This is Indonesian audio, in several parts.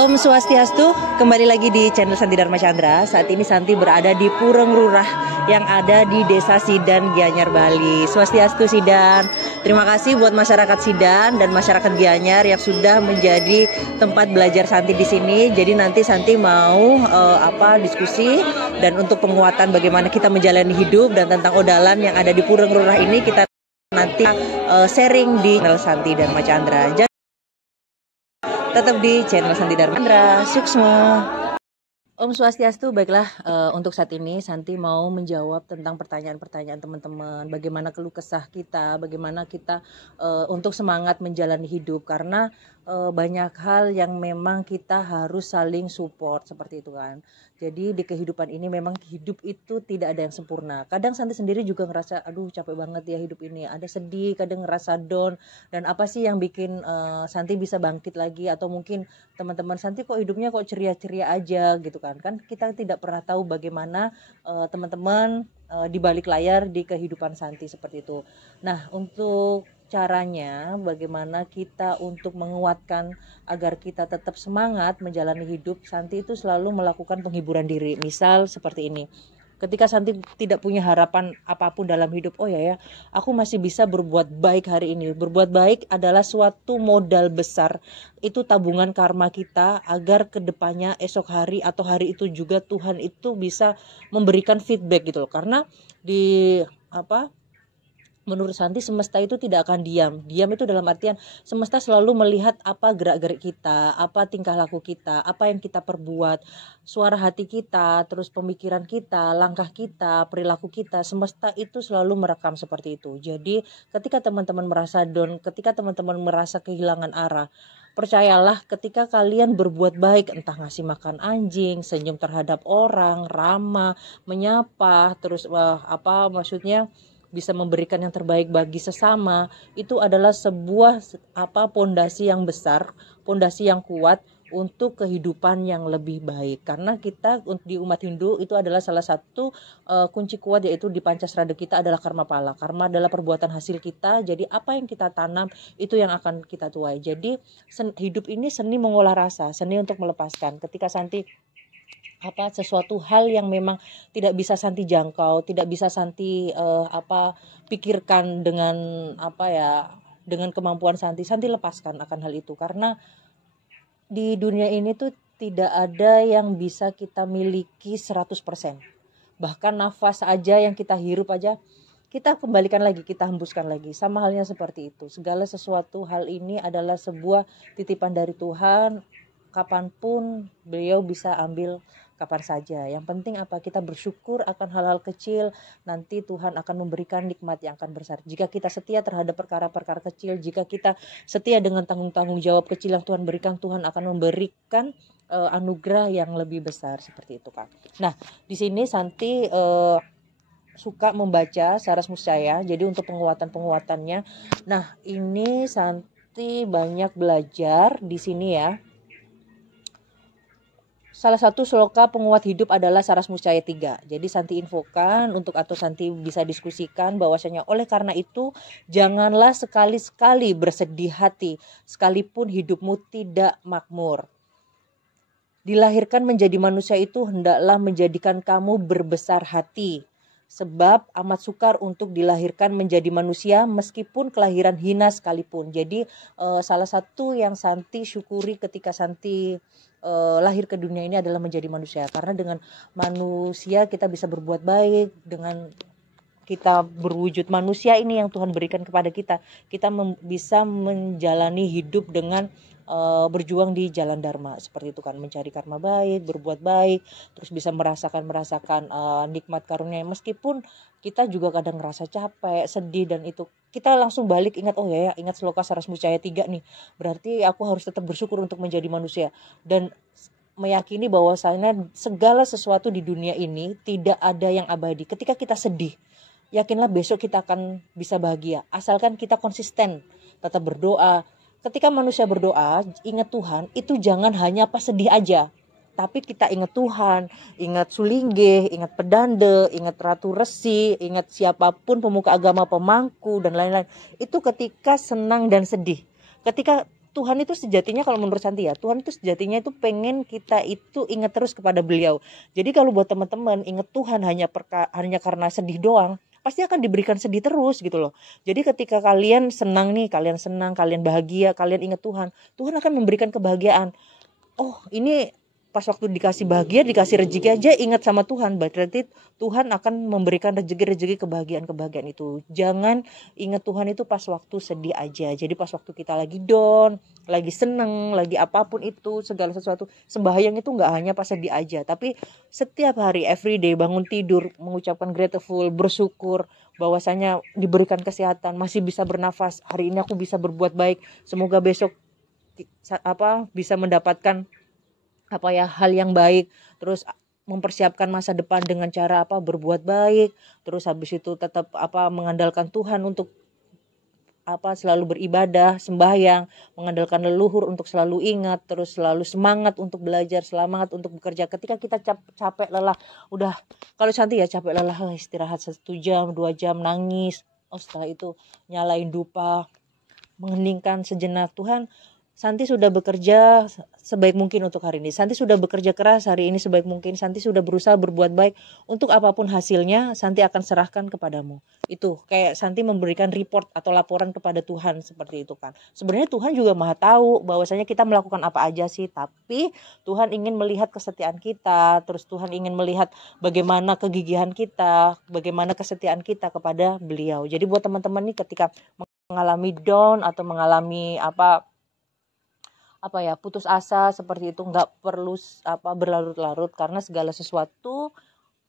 Om Swastiastu, kembali lagi di channel Santi Dharma Chandra. Saat ini Santi berada di Pureng Rurah yang ada di Desa Sidan, Gianyar, Bali. Swastiastu Sidan. Terima kasih buat masyarakat Sidan dan masyarakat Gianyar yang sudah menjadi tempat belajar Santi di sini. Jadi nanti Santi mau diskusi dan untuk penguatan bagaimana kita menjalani hidup dan tentang odalan yang ada di Pureng Rurah ini kita nanti sharing di channel Santi Dharma Chandra. Tetap di channel Santi Dharma Chandra. Suksma. Om Swastiastu, baiklah untuk saat ini Santi mau menjawab tentang pertanyaan-pertanyaan teman-teman. Bagaimana keluh kesah kita, bagaimana kita untuk semangat menjalani hidup. Karena banyak hal yang memang kita harus saling support seperti itu kan. Jadi di kehidupan ini memang hidup itu tidak ada yang sempurna. Kadang Santi sendiri juga ngerasa aduh capek banget ya hidup ini. Ada sedih, kadang ngerasa down. Dan apa sih yang bikin Santi bisa bangkit lagi. Atau mungkin teman-teman Santi kok hidupnya kok ceria-ceria aja gitu kan. Kan kita tidak pernah tahu bagaimana teman-teman di balik layar di kehidupan Santi seperti itu. Nah, untuk caranya bagaimana kita untuk menguatkan agar kita tetap semangat menjalani hidup, Santi itu selalu melakukan penghiburan diri. Misal seperti ini. Ketika Santi tidak punya harapan apapun dalam hidup, oh ya, aku masih bisa berbuat baik hari ini. Berbuat baik adalah suatu modal besar. Itu tabungan karma kita agar kedepannya esok hari atau hari itu juga Tuhan itu bisa memberikan feedback gitu loh. Karena menurut Santi semesta itu tidak akan diam. Diam itu dalam artian semesta selalu melihat apa gerak-gerik kita, apa tingkah laku kita, apa yang kita perbuat, suara hati kita, terus pemikiran kita, langkah kita, perilaku kita. Semesta itu selalu merekam seperti itu. Jadi ketika teman-teman merasa down, ketika teman-teman merasa kehilangan arah, percayalah ketika kalian berbuat baik, entah ngasih makan anjing, senyum terhadap orang, ramah, menyapa, terus bisa memberikan yang terbaik bagi sesama, itu adalah sebuah pondasi yang besar, pondasi yang kuat untuk kehidupan yang lebih baik. Karena kita di umat Hindu itu adalah salah satu kunci kuat, yaitu di Pancasrada kita adalah karma pala. Karma adalah perbuatan hasil kita. Jadi apa yang kita tanam itu yang akan kita tuai. Jadi hidup ini seni mengolah rasa, seni untuk melepaskan. Ketika Santi sesuatu hal yang memang tidak bisa Santi jangkau, tidak bisa Santi pikirkan dengan dengan kemampuan Santi lepaskan akan hal itu. Karena di dunia ini tuh tidak ada yang bisa kita miliki 100%. Bahkan nafas aja yang kita hirup aja kita kembalikan lagi, kita hembuskan lagi. Sama halnya seperti itu. Segala sesuatu hal ini adalah sebuah titipan dari Tuhan. Kapanpun beliau bisa ambil kapan saja. Yang penting kita bersyukur akan hal-hal kecil. Nanti Tuhan akan memberikan nikmat yang akan besar. Jika kita setia terhadap perkara-perkara kecil, jika kita setia dengan tanggung jawab kecil yang Tuhan berikan, Tuhan akan memberikan anugerah yang lebih besar seperti itu kan. Nah, di sini Santi suka membaca Saras Muscaya. Jadi untuk penguatannya. Nah, ini Santi banyak belajar di sini ya. Salah satu sloka penguat hidup adalah Saras Muscaya 3. Jadi Santi infokan atau Santi bisa diskusikan bahwasanya oleh karena itu janganlah sekali-sekali bersedih hati sekalipun hidupmu tidak makmur. Dilahirkan menjadi manusia itu hendaklah menjadikan kamu berbesar hati. Sebab amat sukar untuk dilahirkan menjadi manusia meskipun kelahiran hina sekalipun. Jadi salah satu yang Santi syukuri ketika Santi lahir ke dunia ini adalah menjadi manusia. Karena dengan manusia kita bisa berbuat baik, dengan kita berwujud manusia ini yang Tuhan berikan kepada kita, kita bisa menjalani hidup dengan berjuang di jalan dharma seperti itu kan, mencari karma baik, berbuat baik, terus bisa merasakan nikmat karunia. Meskipun kita juga kadang ngerasa capek, sedih, dan itu kita langsung balik ingat ingat sloka Saras Muscaya 3 nih, berarti aku harus tetap bersyukur untuk menjadi manusia dan meyakini bahwasanya segala sesuatu di dunia ini tidak ada yang abadi. Ketika kita sedih, yakinlah besok kita akan bisa bahagia asalkan kita konsisten tetap berdoa. Ketika manusia berdoa, ingat Tuhan, itu jangan hanya pas sedih aja. Tapi kita ingat Tuhan, ingat Sulingge, ingat Pedande, ingat Ratu Resi, ingat siapapun pemuka agama, pemangku, dan lain-lain. Itu ketika senang dan sedih. Ketika Tuhan itu sejatinya, kalau menurut Santi ya, Tuhan itu sejatinya itu pengen kita itu ingat terus kepada beliau. Jadi kalau buat teman-teman ingat Tuhan hanya karena sedih doang, pasti akan diberikan sedih terus gitu loh. Jadi ketika kalian senang nih, kalian senang, kalian bahagia, kalian ingat Tuhan, Tuhan akan memberikan kebahagiaan. Oh ini pas waktu dikasih bahagia, dikasih rezeki aja ingat sama Tuhan, berarti Tuhan akan memberikan rezeki kebahagiaan itu. Jangan ingat Tuhan itu pas waktu sedih aja. Jadi pas waktu kita lagi down, lagi seneng, lagi apapun itu, segala sesuatu, sembahyang itu nggak hanya pas sedih aja, tapi setiap hari, everyday, bangun tidur mengucapkan grateful, bersyukur bahwasanya diberikan kesehatan, masih bisa bernafas, hari ini aku bisa berbuat baik, semoga besok bisa mendapatkan hal yang baik, terus mempersiapkan masa depan dengan cara berbuat baik, terus habis itu tetap mengandalkan Tuhan untuk selalu beribadah, sembahyang, mengandalkan leluhur untuk selalu ingat, terus selalu semangat untuk belajar, semangat untuk bekerja. Ketika kita capek lelah, udah, kalau Santi ya capek lelah, istirahat 1 jam 2 jam, nangis, setelah itu nyalain dupa, mengheningkan sejenak. Tuhan, Santi sudah bekerja sebaik mungkin untuk hari ini. Santi sudah bekerja keras hari ini sebaik mungkin. Santi sudah berusaha berbuat baik. Untuk apapun hasilnya, Santi akan serahkan kepadamu. Itu kayak Santi memberikan report atau laporan kepada Tuhan, seperti itu kan. Sebenarnya Tuhan juga Maha tahu bahwasanya kita melakukan apa aja sih, tapi Tuhan ingin melihat kesetiaan kita. Terus Tuhan ingin melihat bagaimana kegigihan kita, bagaimana kesetiaan kita kepada Beliau. Jadi buat teman-teman nih, ketika mengalami down atau mengalami putus asa seperti itu, nggak perlu berlarut-larut, karena segala sesuatu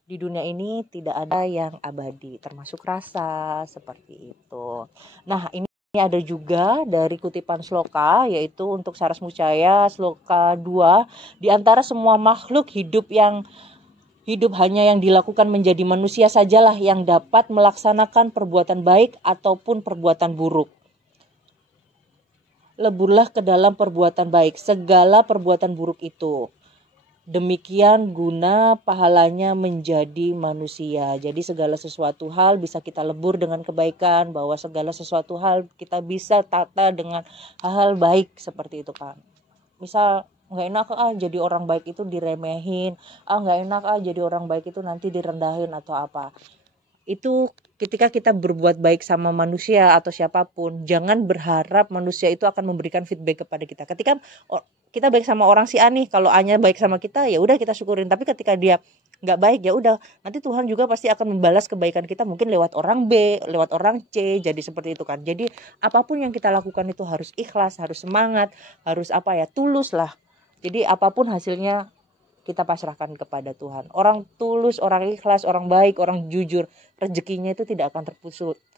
di dunia ini tidak ada yang abadi, termasuk rasa, seperti itu. Nah, ini ada juga dari kutipan sloka, yaitu untuk Saras Mucaya sloka 2, di antara semua makhluk hidup hanya yang dilakukan menjadi manusia sajalah yang dapat melaksanakan perbuatan baik ataupun perbuatan buruk. Leburlah ke dalam perbuatan baik, segala perbuatan buruk itu. Demikian guna pahalanya menjadi manusia. Jadi segala sesuatu hal bisa kita lebur dengan kebaikan, bahwa segala sesuatu hal kita bisa tata dengan hal-hal baik, seperti itu kan. Misal nggak enak jadi orang baik itu diremehin, nggak enak jadi orang baik itu nanti direndahin atau apa. Itu ketika kita berbuat baik sama manusia atau siapapun, jangan berharap manusia itu akan memberikan feedback kepada kita. Ketika kita baik sama orang si A nih, kalau A-nya baik sama kita, ya udah kita syukurin. Tapi ketika dia nggak baik, ya udah, nanti Tuhan juga pasti akan membalas kebaikan kita, mungkin lewat orang B, lewat orang C. Jadi seperti itu kan. Jadi apapun yang kita lakukan itu harus ikhlas, harus semangat, harus tulus lah. Jadi apapun hasilnya kita pasrahkan kepada Tuhan. Orang tulus, orang ikhlas, orang baik, orang jujur, rezekinya itu tidak akan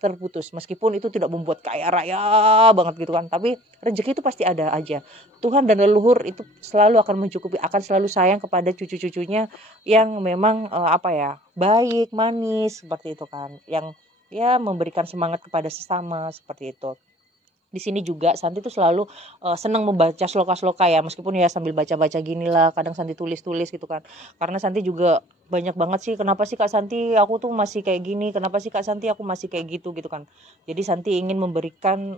terputus. Meskipun itu tidak membuat kaya raya banget gitu kan, tapi rezeki itu pasti ada aja. Tuhan dan leluhur itu selalu akan mencukupi, akan selalu sayang kepada cucu-cucunya yang memang baik, manis, seperti itu kan, yang memberikan semangat kepada sesama, seperti itu. Di sini juga Santi tuh selalu senang membaca sloka-sloka ya, meskipun ya sambil baca-baca gini lah, kadang Santi tulis-tulis gitu kan, karena Santi juga banyak banget sih, kenapa sih Kak Santi aku tuh masih kayak gini, kenapa sih Kak Santi aku masih kayak gitu kan. Jadi Santi ingin memberikan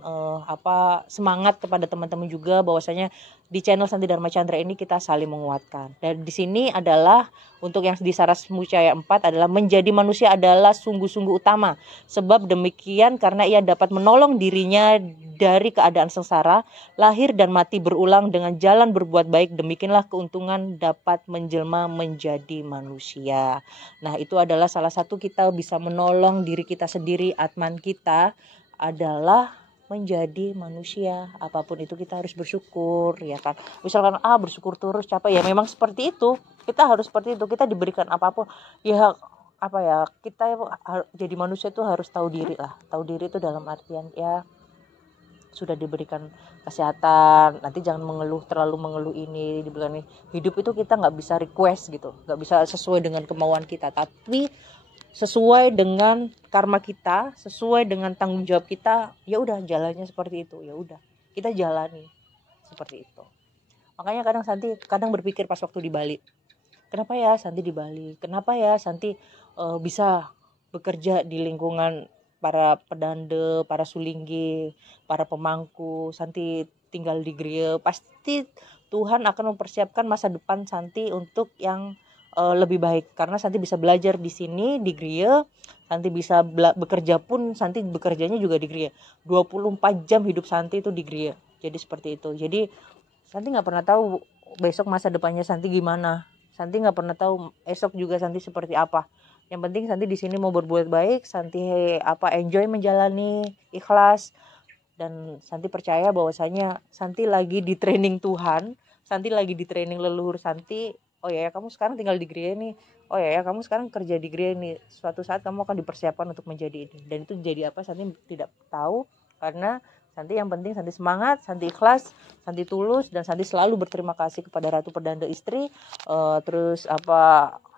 semangat kepada teman-teman juga, bahwasanya di channel Santi Dharma Chandra ini kita saling menguatkan. Dan di sini adalah untuk yang di Saras Mucaya 4 adalah menjadi manusia adalah sungguh-sungguh utama. Sebab demikian karena ia dapat menolong dirinya dari keadaan sengsara, lahir dan mati berulang dengan jalan berbuat baik, demikianlah keuntungan dapat menjelma menjadi manusia. Nah, itu adalah salah satu kita bisa menolong diri kita sendiri, atman kita adalah menjadi manusia. Apapun itu kita harus bersyukur, ya kan. Misalkan bersyukur terus capek, ya memang seperti itu. Kita harus seperti itu. Kita diberikan apapun, ya kita jadi manusia itu harus tahu diri lah. Tahu diri itu dalam artian ya sudah diberikan kesehatan, nanti jangan terlalu mengeluh ini, dibilang nih, hidup itu kita nggak bisa request gitu, nggak bisa sesuai dengan kemauan kita, tapi sesuai dengan karma kita, sesuai dengan tanggung jawab kita. Ya udah, jalannya seperti itu, ya udah kita jalani seperti itu. Makanya kadang berpikir pas waktu di Bali, kenapa ya Santi di Bali, kenapa ya Santi bisa bekerja di lingkungan para pedande, para sulinggi, para pemangku. Santi tinggal di Gria, pasti Tuhan akan mempersiapkan masa depan Santi untuk yang lebih baik, karena Santi bisa belajar di sini di Gria, Santi bisa bekerja pun Santi bekerjanya juga di Gria. 24 jam hidup Santi itu di Gria. Jadi seperti itu. Jadi Santi nggak pernah tahu besok masa depannya Santi gimana. Santi nggak pernah tahu esok juga Santi seperti apa. Yang penting Santi di sini mau berbuat baik, Santi enjoy menjalani, ikhlas, dan Santi percaya bahwasanya Santi lagi di training Tuhan, Santi lagi di training leluhur Santi. Oh ya, kamu sekarang tinggal di Gria nih. Oh ya, kamu sekarang kerja di Gria nih. Suatu saat kamu akan dipersiapkan untuk menjadi ini. Dan itu jadi apa Santi tidak tahu, karena Santi yang penting Santi semangat, Santi ikhlas, Santi tulus, dan Santi selalu berterima kasih kepada Ratu Perdana Istri, terus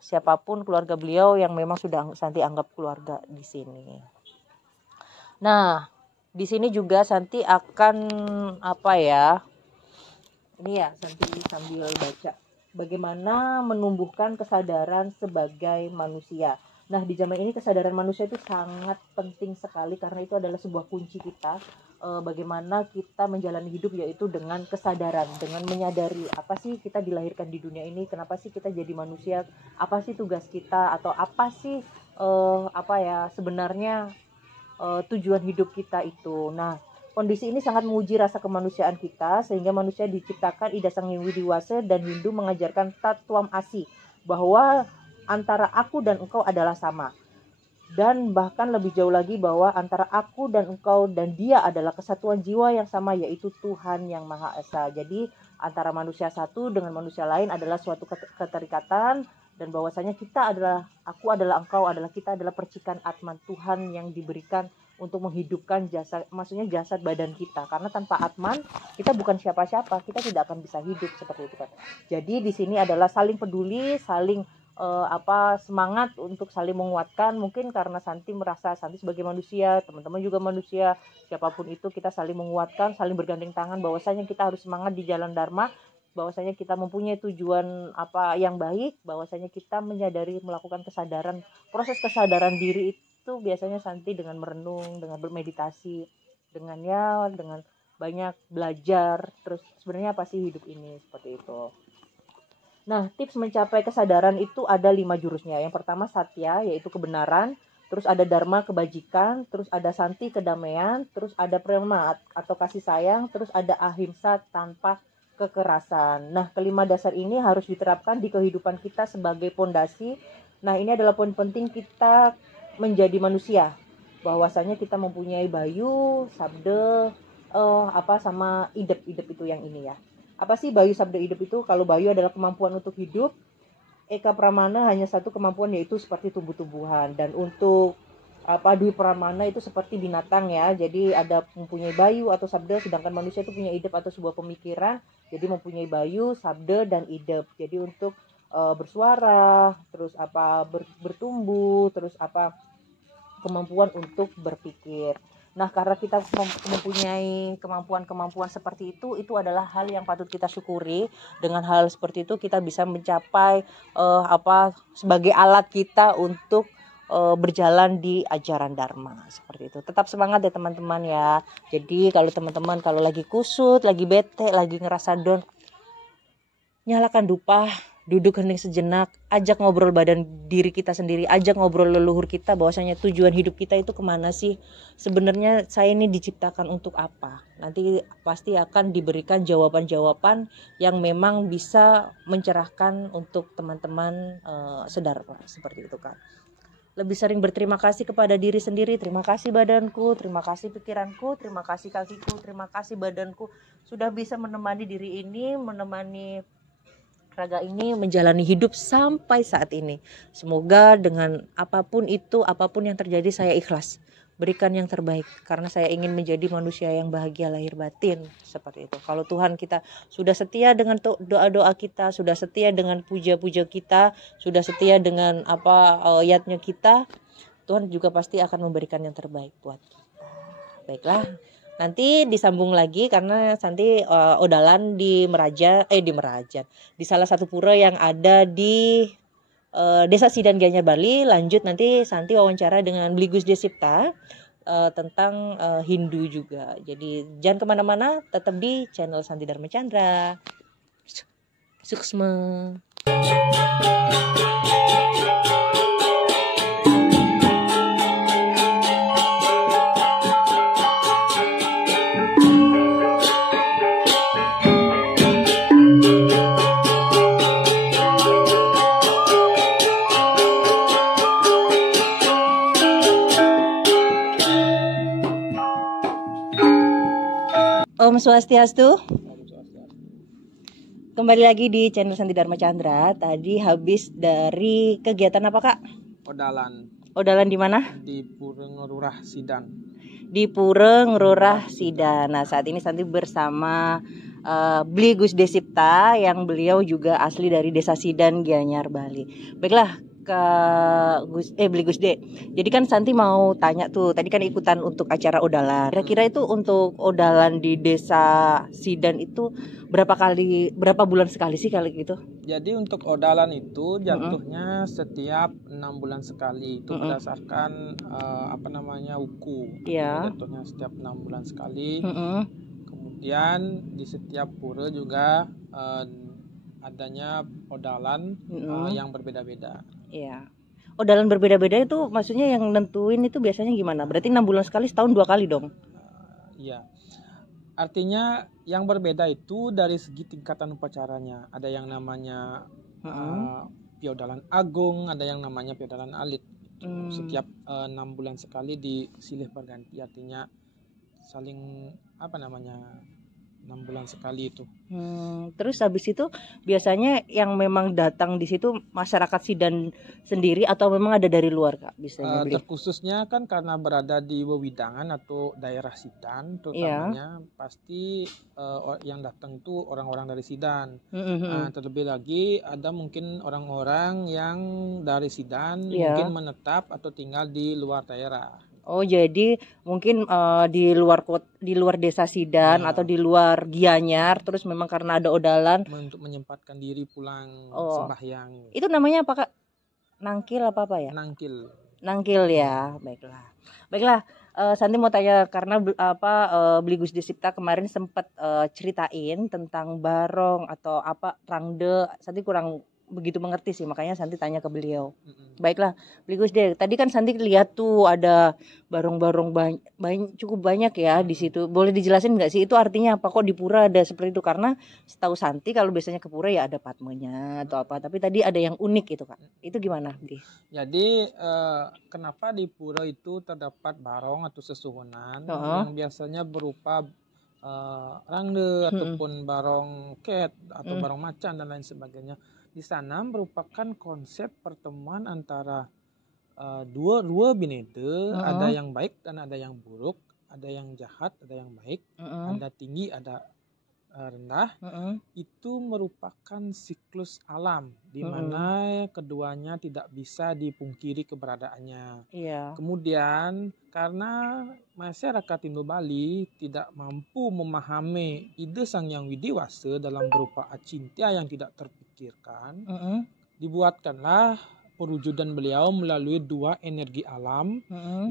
siapapun keluarga beliau yang memang sudah Santi anggap keluarga di sini. Nah, di sini juga Santi akan ini ya, Santi sambil baca bagaimana menumbuhkan kesadaran sebagai manusia. Nah, di zaman ini kesadaran manusia itu sangat penting sekali, karena itu adalah sebuah kunci kita bagaimana kita menjalani hidup, yaitu dengan kesadaran, dengan menyadari apa sih kita dilahirkan di dunia ini, kenapa sih kita jadi manusia, apa sih tugas kita, atau apa sih sebenarnya tujuan hidup kita itu. Nah, kondisi ini sangat menguji rasa kemanusiaan kita, sehingga manusia diciptakan Ida Sang Hyang Widi Wasa, dan Hindu mengajarkan Tatwam Asi, bahwa antara aku dan engkau adalah sama. Dan bahkan lebih jauh lagi bahwa antara aku dan engkau dan dia adalah kesatuan jiwa yang sama, yaitu Tuhan yang Maha Esa. Jadi antara manusia satu dengan manusia lain adalah suatu keterikatan, dan bahwasanya aku adalah engkau adalah kita adalah percikan Atman Tuhan yang diberikan untuk menghidupkan jasad badan kita. Karena tanpa Atman kita bukan siapa-siapa, kita tidak akan bisa hidup seperti itu kan. Jadi di sini adalah saling peduli, saling semangat untuk saling menguatkan. Mungkin karena Santi merasa Santi sebagai manusia, teman-teman juga manusia, siapapun itu kita saling menguatkan, saling bergandeng tangan, bahwasanya kita harus semangat di jalan Dharma, bahwasanya kita mempunyai tujuan yang baik, bahwasanya kita menyadari, melakukan kesadaran, proses kesadaran diri itu biasanya Santi dengan merenung, dengan bermeditasi, dengan banyak belajar, terus sebenarnya apa sih hidup ini, seperti itu. Nah, tips mencapai kesadaran itu ada 5 jurusnya. Yang pertama Satya, yaitu kebenaran, terus ada Dharma, kebajikan, terus ada Santi, kedamaian, terus ada Prema atau kasih sayang, terus ada Ahimsa, tanpa kekerasan. Nah, kelima dasar ini harus diterapkan di kehidupan kita sebagai pondasi. Nah, ini adalah poin penting kita menjadi manusia. Bahwasanya kita mempunyai bayu, sabda, sama idep itu yang ini ya. Apa sih bayu, sabda, idep itu? Kalau bayu adalah kemampuan untuk hidup, eka pramana hanya satu kemampuan, yaitu seperti tumbuh-tumbuhan. Dan untuk dwi pramana itu seperti binatang ya. Jadi ada mempunyai bayu atau sabda, sedangkan manusia itu punya idep atau sebuah pemikiran. Jadi mempunyai bayu, sabda, dan idep. Jadi untuk bersuara, terus bertumbuh, terus kemampuan untuk berpikir. Nah, karena kita mempunyai kemampuan-kemampuan seperti itu adalah hal yang patut kita syukuri. Dengan hal seperti itu kita bisa mencapai sebagai alat kita untuk berjalan di ajaran Dharma, seperti itu. Tetap semangat ya teman-teman ya. Jadi kalau kalau lagi kusut, lagi bete, lagi ngerasa down, nyalakan dupa, duduk hening sejenak, ajak ngobrol badan diri kita sendiri, ajak ngobrol leluhur kita, bahwasanya tujuan hidup kita itu kemana sih, sebenarnya saya ini diciptakan untuk apa. Nanti pasti akan diberikan jawaban-jawaban yang memang bisa mencerahkan untuk teman-teman sedar, seperti itu kan. Lebih sering berterima kasih kepada diri sendiri. Terima kasih badanku, terima kasih pikiranku, terima kasih kakiku, terima kasih badanku sudah bisa menemani diri ini, menemani raga ini menjalani hidup sampai saat ini. Semoga dengan apapun yang terjadi, saya ikhlas berikan yang terbaik, karena saya ingin menjadi manusia yang bahagia lahir batin, seperti itu. Kalau Tuhan kita sudah setia dengan doa-doa kita, sudah setia dengan puja-puja kita, sudah setia dengan ayatnya kita, Tuhan juga pasti akan memberikan yang terbaik buat kita. Baiklah, nanti disambung lagi karena Santi odalan di Merajan, di salah satu pura yang ada di Desa Sidan Gianyar Bali. Lanjut nanti Santi wawancara dengan Bli Gus Desipta, tentang Hindu juga. Jadi jangan kemana-mana, tetap di channel Santi Dharma Chandra. Suksma. Om Swastiastu. Kembali lagi di channel Santi Dharma Chandra. Tadi habis dari kegiatan apa, Kak? Odalan. Odalan di mana? Di Pureng Rurah Sidan. Di Pureng Rurah Sidan. Nah, saat ini Santi bersama Bli Gus Desipta yang beliau juga asli dari Desa Sidan, Gianyar, Bali. Baiklah, ke Bli Gus De. Jadi kan Santi mau tanya tuh, tadi kan ikutan untuk acara odalan. Kira-kira itu untuk odalan di Desa Sidan itu berapa bulan sekali sih kalau gitu? Jadi untuk odalan itu jatuhnya setiap 6 bulan sekali. Itu berdasarkan uku. Iya. Jatuhnya setiap 6 bulan sekali. Kemudian di setiap pura juga adanya odalan yang berbeda-beda. Iya. Odalan berbeda-beda itu maksudnya yang nentuin itu biasanya gimana? Berarti 6 bulan sekali, setahun 2 kali dong? Iya. Artinya yang berbeda itu dari segi tingkatan upacaranya. Ada yang namanya Piodalan Agung, ada yang namanya Piodalan Alit. Setiap 6 bulan sekali disilih berganti, artinya saling 6 bulan sekali itu. Terus habis itu biasanya yang memang datang di situ masyarakat Sidan sendiri atau memang ada dari luar, Kak? Biasanya terkhususnya kan karena berada di wewidangan atau daerah Sidan, terutamanya pasti yang datang itu orang-orang dari Sidan. Terlebih lagi ada mungkin orang-orang yang dari Sidan mungkin menetap atau tinggal di luar daerah. Oh, jadi mungkin di luar desa Sidan atau di luar Gianyar, terus memang karena ada odalan untuk menyempatkan diri pulang sembahyang. Itu namanya apa, Kak? Nangkil apa ya? Nangkil ya. Baiklah. Santi mau tanya karena Bli Gus Desipta kemarin sempat ceritain tentang barong atau rangde. Santi kurang begitu mengerti sih, makanya Santi tanya ke beliau. Baiklah, Bli Gus De, tadi kan Santi lihat tuh ada barong-barong cukup banyak ya di situ. Boleh dijelasin nggak sih itu artinya apa, kok di pura ada seperti itu? Karena setahu Santi kalau biasanya ke pura ya ada padmenya atau apa, tapi tadi ada yang unik itu, Kak. Itu gimana, Bli? Jadi kenapa di pura itu terdapat barong atau sesuhunan yang biasanya berupa rangde ataupun barong ket atau barong macan dan lain sebagainya. Di sana merupakan konsep pertemuan antara dua binatang, ada yang baik dan ada yang buruk, ada yang jahat, ada yang baik, ada tinggi, ada rendah. Itu merupakan siklus alam di mana keduanya tidak bisa dipungkiri keberadaannya. Kemudian karena masyarakat Indo Bali tidak mampu memahami ide Sang Hyang Widiwasa dalam berupa acintya yang tidak terpikirkan, dibuatkanlah perwujudan beliau melalui dua energi alam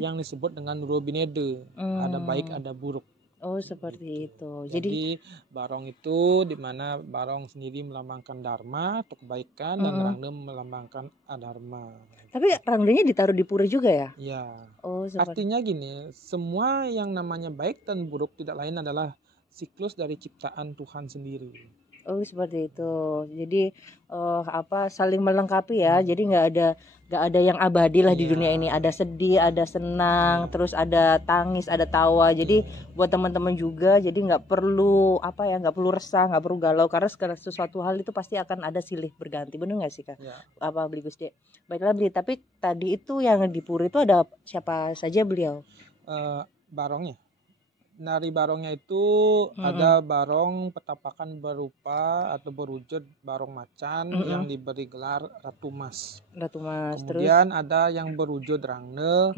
yang disebut dengan dua bineda. Ada baik, ada buruk. Oh, seperti itu. Jadi barong itu di mana barong sendiri melambangkan dharma atau kebaikan dan rangde melambangkan adharma. Tapi rangdenya ditaruh di pura juga ya? Iya. Artinya gini, semua yang namanya baik dan buruk tidak lain adalah siklus dari ciptaan Tuhan sendiri. Oh, seperti itu. Jadi saling melengkapi ya. Jadi nggak ada yang abadi lah di dunia ini. Ada sedih, ada senang, terus ada tangis, ada tawa. Jadi buat teman-teman juga, jadi nggak perlu resah, nggak perlu galau karena segala sesuatu hal itu pasti akan ada silih berganti. Benar nggak sih, Kak? Bli Gus De? Baiklah, Bli. Tapi tadi itu yang di pura itu ada siapa saja beliau? Barongnya. Dari barongnya itu ada barong petapakan berupa atau berwujud barong macan yang diberi gelar Ratu Mas. Kemudian ada yang berwujud rangde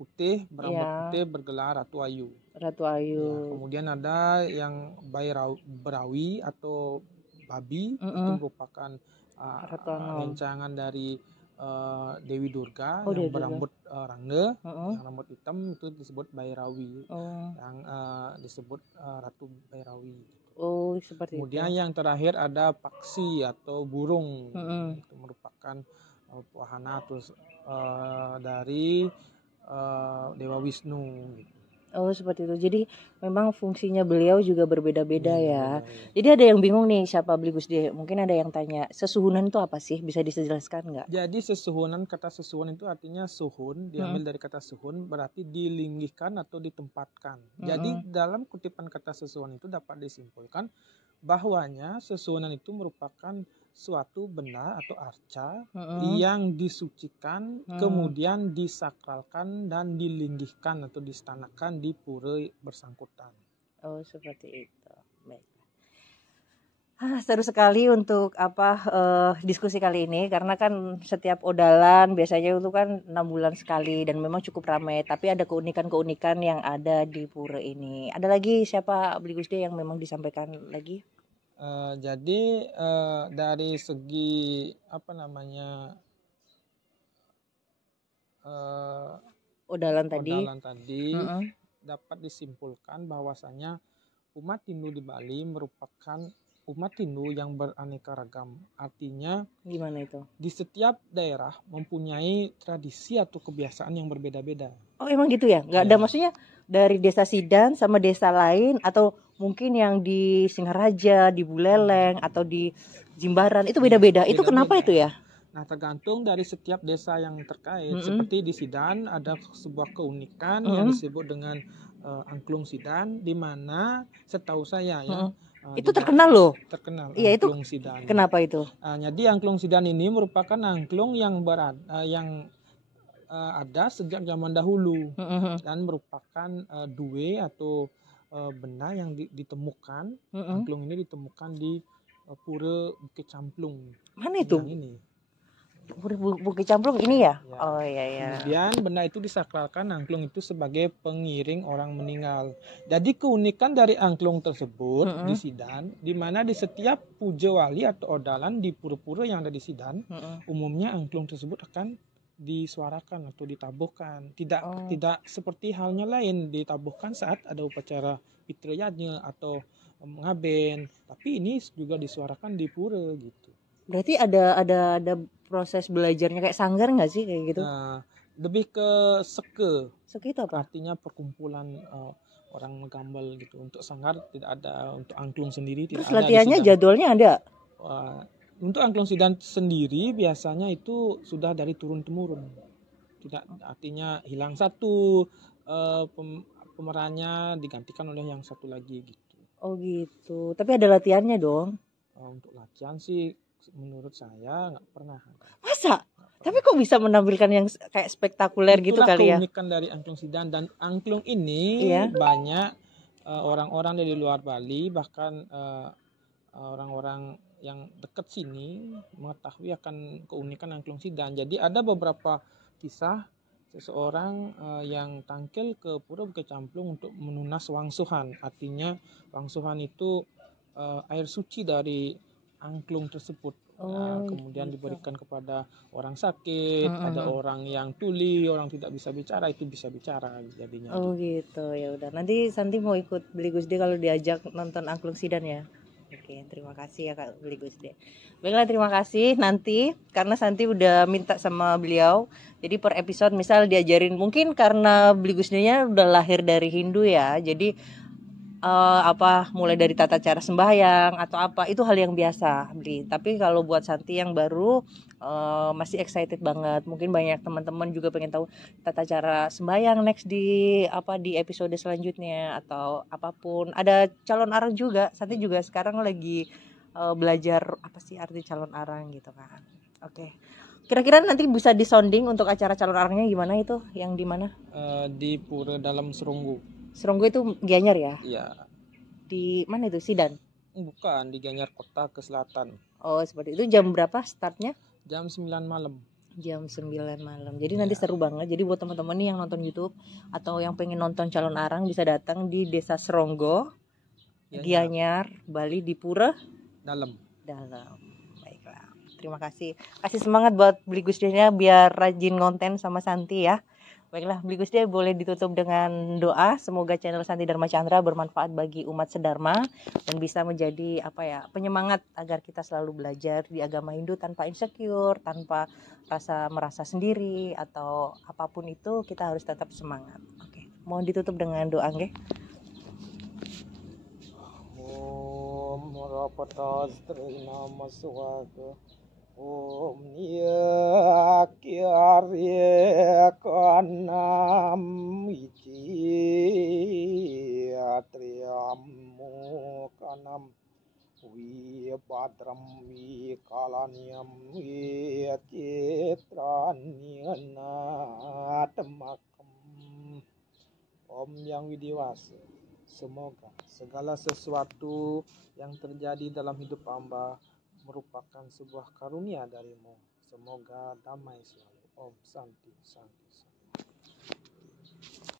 putih, berambut putih bergelar Ratu Ayu. Ya, kemudian ada yang berawi atau babi, itu merupakan rencangan dari Dewi Durga Oh, yang Dewi Durga. berambut rangde, Heeh. yang rambut hitam itu disebut Bhairawi, Oh. yang disebut Ratu Bhairawi. Oh, seperti Kemudian itu. yang terakhir ada paksi atau burung. Mm-mm. Itu merupakan wahana terus dari Dewa Wisnu gitu. Oh, seperti itu. Jadi memang fungsinya beliau juga berbeda-beda ya. Beda-beda, ya. Jadi ada yang bingung nih siapa Beli Gusde. Mungkin ada yang tanya, sesuhunan itu apa sih? Bisa dijelaskan nggak? Jadi sesuhunan, kata sesuhun itu artinya suhun, diambil dari kata suhun, berarti dilinggihkan atau ditempatkan. Jadi dalam kutipan kata sesuhun itu dapat disimpulkan bahwanya sesuhunan itu merupakan suatu benda atau arca yang disucikan, kemudian disakralkan dan dilinggihkan atau distanakan di pura bersangkutan. Oh, seperti itu. Baik. Seru sekali untuk diskusi kali ini, karena kan setiap odalan biasanya itu kan 6 bulan sekali dan memang cukup ramai, tapi ada keunikan-keunikan yang ada di pura ini. Ada lagi siapa Beli Gusde yang memang disampaikan lagi? Jadi dari segi Odalan tadi dapat disimpulkan bahwasanya umat Hindu di Bali merupakan umat Hindu yang beraneka ragam. Artinya Gimana itu? di setiap daerah mempunyai tradisi atau kebiasaan yang berbeda-beda. Oh, emang gitu ya? Nggak ada maksudnya dari desa Sidan sama desa lain, atau mungkin yang di Singaraja, di Buleleng, atau di Jimbaran itu beda-beda. Itu kenapa itu ya? Nah, tergantung dari setiap desa yang terkait. Seperti di Sidan ada sebuah keunikan yang disebut dengan angklung Sidan, di mana setahu saya ya itu terkenal loh. Terkenal. Iya, itu angklung Sidan. Kenapa itu? Jadi angklung Sidan ini merupakan angklung yang ada sejak zaman dahulu dan merupakan due atau benda yang ditemukan. Angklung ini ditemukan di Pura Bukit Camplung. Mana itu? Yang ini. Bukit Camplung ini ya? Oh iya. Kemudian benda itu disakralkan angklung itu sebagai pengiring orang meninggal. Jadi keunikan dari angklung tersebut di Sidan, di mana di setiap puja wali atau odalan di pura-pura yang ada di Sidan, umumnya angklung tersebut akan disuarakan atau ditabuhkan. Tidak seperti halnya lain ditabuhkan saat ada upacara pitrayanya atau ngaben, tapi ini juga disuarakan di pura gitu. Berarti ada proses belajarnya kayak sanggar nggak sih kayak gitu? Lebih ke seke. Seke itu apa? Artinya perkumpulan orang menggambal gitu. Untuk sanggar tidak ada, untuk angklung sendiri tidak ada. Terus latihannya jadwalnya ada? Untuk angklung Sidan sendiri biasanya itu sudah dari turun temurun. Tidak, artinya hilang satu, pemerannya digantikan oleh yang satu lagi gitu. Oh gitu. Tapi ada latihannya dong? Untuk latihan sih menurut saya nggak pernah. Masa? Tapi kok bisa menampilkan yang kayak spektakuler gitu kali ya? Itulah keunikan dari angklung Sidan, dan angklung ini banyak orang-orang dari luar Bali, bahkan orang-orang yang dekat sini mengetahui akan keunikan angklung Sidan. Jadi ada beberapa kisah seseorang yang tangkil ke Pura Bukit Camplung untuk menunas wangsuhan. Artinya wangsuhan itu air suci dari angklung tersebut. Kemudian gitu. Diberikan kepada orang sakit, ada orang yang tuli, orang tidak bisa bicara, itu bisa bicara jadinya. Oh gitu. Ya udah, nanti Santi mau ikut Beli Gusde kalau diajak nonton angklung Sidan ya. Oke, terima kasih ya Kak Beli Gusde. Baiklah, terima kasih. Nanti karena Santi udah minta sama beliau, jadi per episode misal diajarin, mungkin karena Beli Gusde-nya udah lahir dari Hindu ya, jadi mulai dari tata cara sembahyang atau apa, itu hal yang biasa Beli. Tapi kalau buat Santi yang baru masih excited banget. Mungkin banyak teman-teman juga pengen tahu tata cara sembahyang next di episode selanjutnya atau apapun. Ada calon arang juga. Santi juga sekarang lagi belajar apa sih arti calon arang gitu kan. Oke. Kira-kira nanti bisa disounding untuk acara calon arangnya gimana itu? Yang di mana? Di Pura Dalam Serunggu. Serunggu itu Gianyar ya? Iya. Di mana itu? Sidan? Bukan, di Gianyar Kota ke selatan. Oh, seperti itu. Jam berapa startnya? Jam 9 malam. Jam 9 malam. Jadi nanti seru banget. Jadi buat teman-teman nih yang nonton YouTube atau yang pengen nonton calon arang bisa datang di Desa Seronggo, Gianyar, Bali, di Pura Dalam. Baiklah. terima kasih. Kasih semangat buat Beli Gusdenya biar rajin konten sama Santi ya. Baiklah, Beli Gusde boleh ditutup dengan doa. Semoga channel Santi Dharma Chandra bermanfaat bagi umat sedharma dan bisa menjadi penyemangat agar kita selalu belajar di agama Hindu tanpa insecure, tanpa merasa sendiri atau apapun itu, kita harus tetap semangat. Oke, mohon ditutup dengan doa nggih. Om Rapatastri Namaswaka Om Yakyarya Kanam Ichi Atriyamu Kanam Vibhadram Vikalanyam Vichitranyanaatmakam. Om Yang Widiwasa, semoga segala sesuatu yang terjadi dalam hidup hamba merupakan sebuah karunia darimu. Semoga damai selalu. Om Santi Santi Santi.